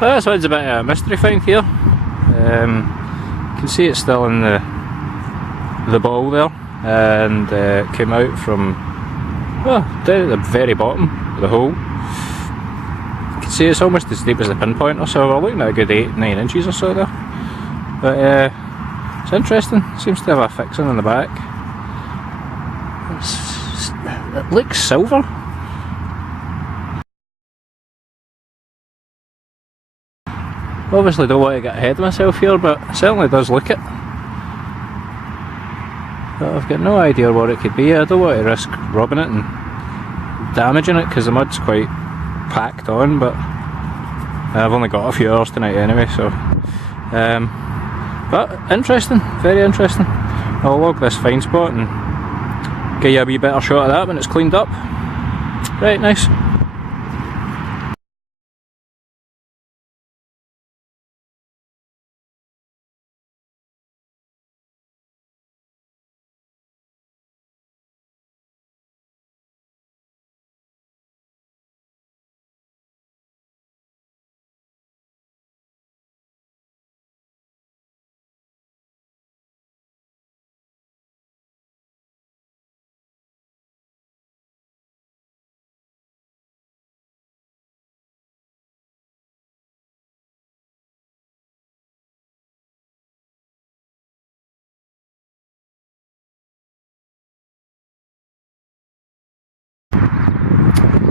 Well, this one's a bit of a mystery find here. You can see it's still in the ball there, and it came out from, well, down at the very bottom of the hole. You can see it's almost as deep as the pinpointer, so we're looking at a good 8-9 inches or so there. But it's interesting, seems to have a fixing on the back. It looks silver. Obviously don't want to get ahead of myself here, but it certainly does look it. But I've got no idea what it could be. I don't want to risk robbing it and damaging it because the mud's quite packed on, but I've only got a few hours tonight anyway, so but interesting, very interesting. I'll log this find spot and get you a wee better shot of that when it's cleaned up. Right, nice.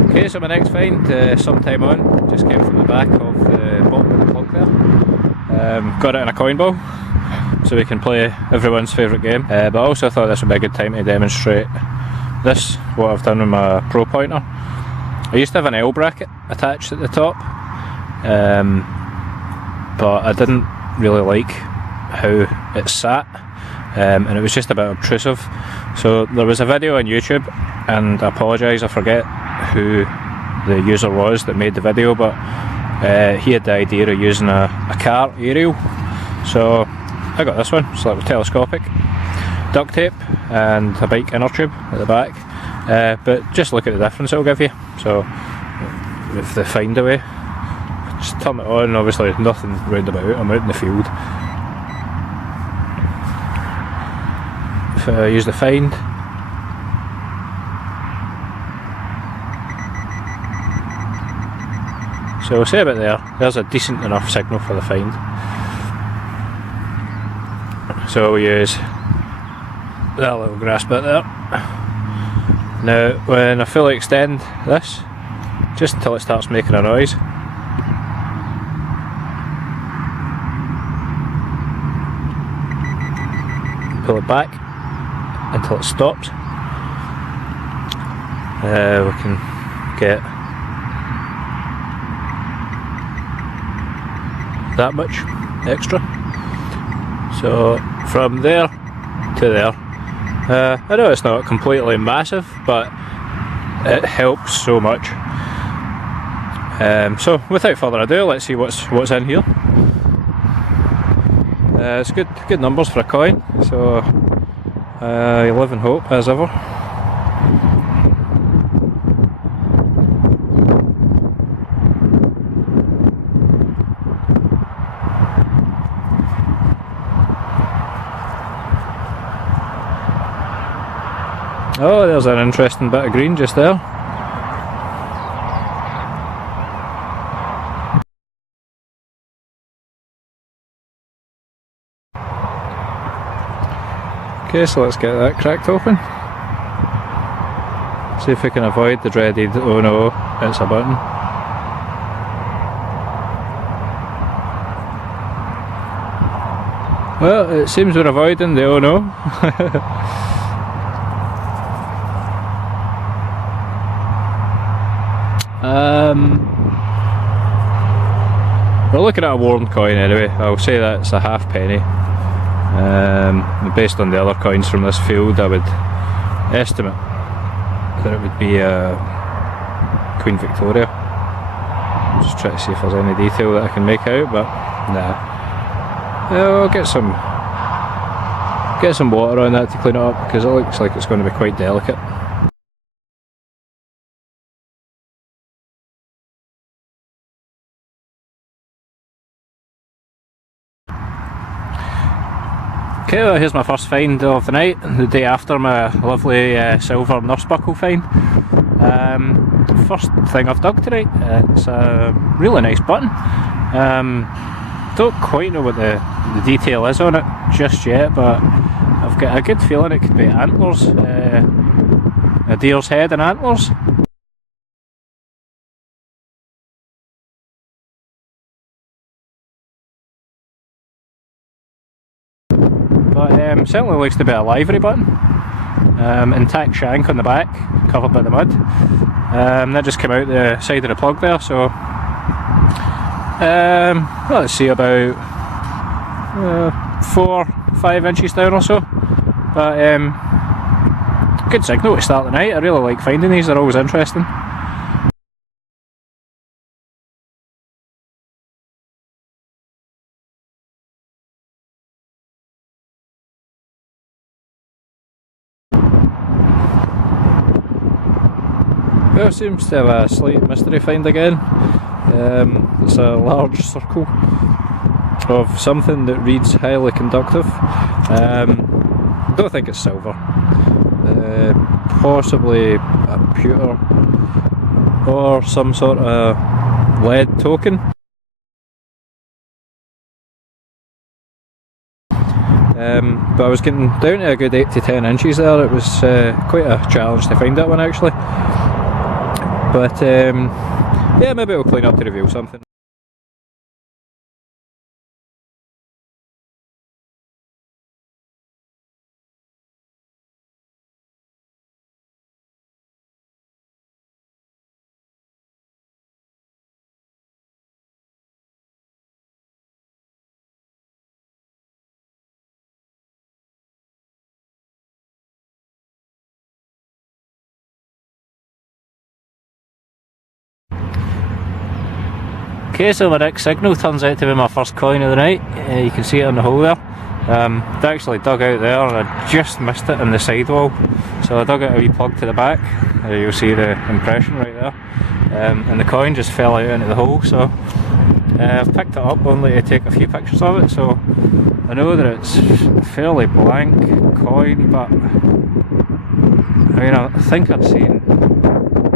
Okay, so my next find, sometime on, just came from the back of the bottom of the plug there. Got it in a coin ball, so we can play everyone's favourite game. But I also thought this would be a good time to demonstrate this, what I've done with my pro pointer. I used to have an L bracket attached at the top, but I didn't really like how it sat, and it was just a bit obtrusive. So there was a video on YouTube, and I apologise, I forget who the user was that made the video, but he had the idea of using a car aerial. So I got this one, it's like telescopic, duct tape and a bike inner tube at the back, but just look at the difference it'll give you. So with the find away, just turn it on, obviously nothing round about, I'm out in the field. If I use the find, so say about there's a decent enough signal for the find. So we'll use that little grass bit there. Now when I fully extend this, just until it starts making a noise, pull it back until it stops, we can get that much extra. So from there to there, I know it's not completely massive, but it helps so much. So without further ado, let's see what's in here. It's good numbers for a coin, so you live in hope as ever. Oh, there's an interesting bit of green just there. Okay, so let's get that cracked open. See if we can avoid the dreaded, oh no, it's a button. Well, it seems we're avoiding the oh no. We're looking at a worn coin anyway. I'll say that it's a halfpenny. Based on the other coins from this field, I would estimate that it would be Queen Victoria. I'm just trying to see if there's any detail that I can make out, but nah. I'll get some water on that to clean it up, because it looks like it's going to be quite delicate. Okay, well, here's my first find of the night, the day after my lovely silver nurse buckle find. First thing I've dug tonight. It's a really nice button. Don't quite know what the detail is on it just yet, but I've got a good feeling it could be antlers, a deer's head and antlers. But certainly looks to be a livery button. Intact shank on the back, covered by the mud. That just came out the side of the plug there, so well, let's see, about 4-5 inches down or so. But good signal to start the night. I really like finding these, they're always interesting. Well, seems to have a slight mystery find again. It's a large circle of something that reads highly conductive. Don't think it's silver. Possibly a pewter or some sort of lead token. But I was getting down to a good 8 to 10 inches there. It was quite a challenge to find that one actually. But yeah, maybe it'll clean up to reveal something. Okay, so my next signal turns out to be my first coin of the night. You can see it on the hole there. They actually dug out there and I just missed it in the sidewall. So I dug out a wee plug to the back. You'll see the impression right there. And the coin just fell out into the hole. So I've picked it up only to take a few pictures of it. So I know that it's a fairly blank coin, but I mean, I think I've seen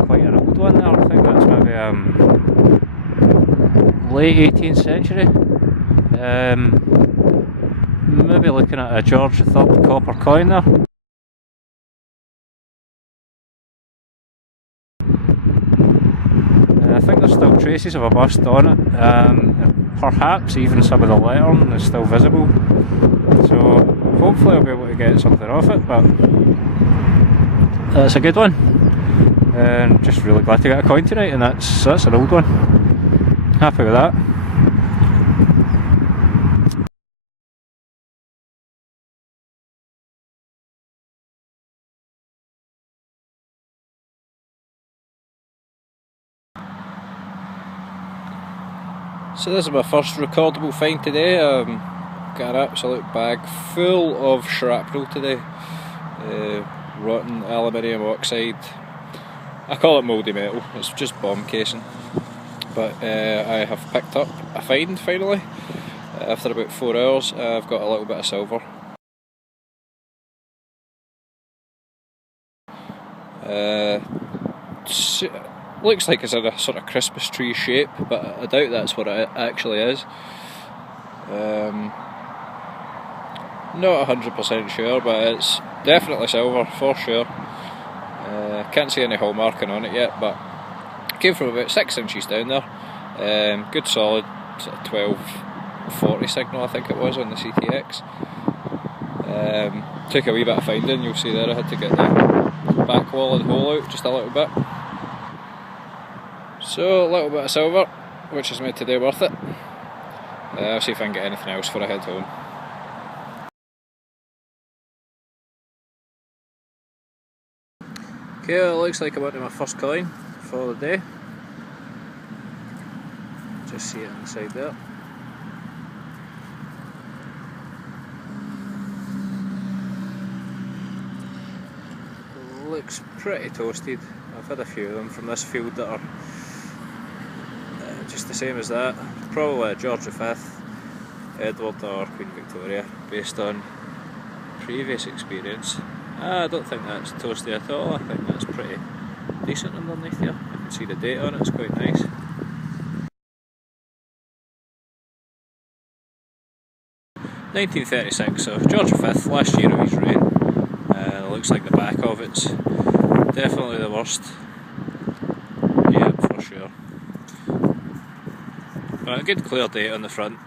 quite an old one there. I think that's maybe late 18th century. Maybe looking at a George III copper coin there. I think there's still traces of a bust on it. Perhaps even some of the lettering is still visible. So hopefully I'll be able to get something off it, but that's a good one. And just really glad to get a coin tonight, and that's an old one. Happy with that. So this is my first recordable find today. Got an absolute bag full of shrapnel today. Rotten aluminium oxide. I call it mouldy metal, it's just bomb casing. But I have picked up a find finally. After about 4 hours, I've got a little bit of silver. Looks like it's in a sort of Christmas tree shape, but I doubt that's what it actually is. Not 100% sure, but it's definitely silver for sure. Can't see any hallmarking on it yet, but came from about 6 inches down there. Good solid sort of 1240 signal I think it was on the CTX. Took a wee bit of finding, you'll see there I had to get the back wall of the hole out just a little bit. So a little bit of silver, which has made today worth it. I'll see if I can get anything else before I head home. Okay, well, it looks like I'm onto my first coin for the day. Just see it inside there. Looks pretty toasted. I've had a few of them from this field that are just the same as that. Probably a George V, Edward or Queen Victoria, based on previous experience. I don't think that's toasty at all. I think that's pretty decent underneath here. You can see the date on it, it's quite nice. (1936), so George V, last year of his reign. Looks like the back of it's definitely the worst. Yeah, for sure. But a good clear date on the front.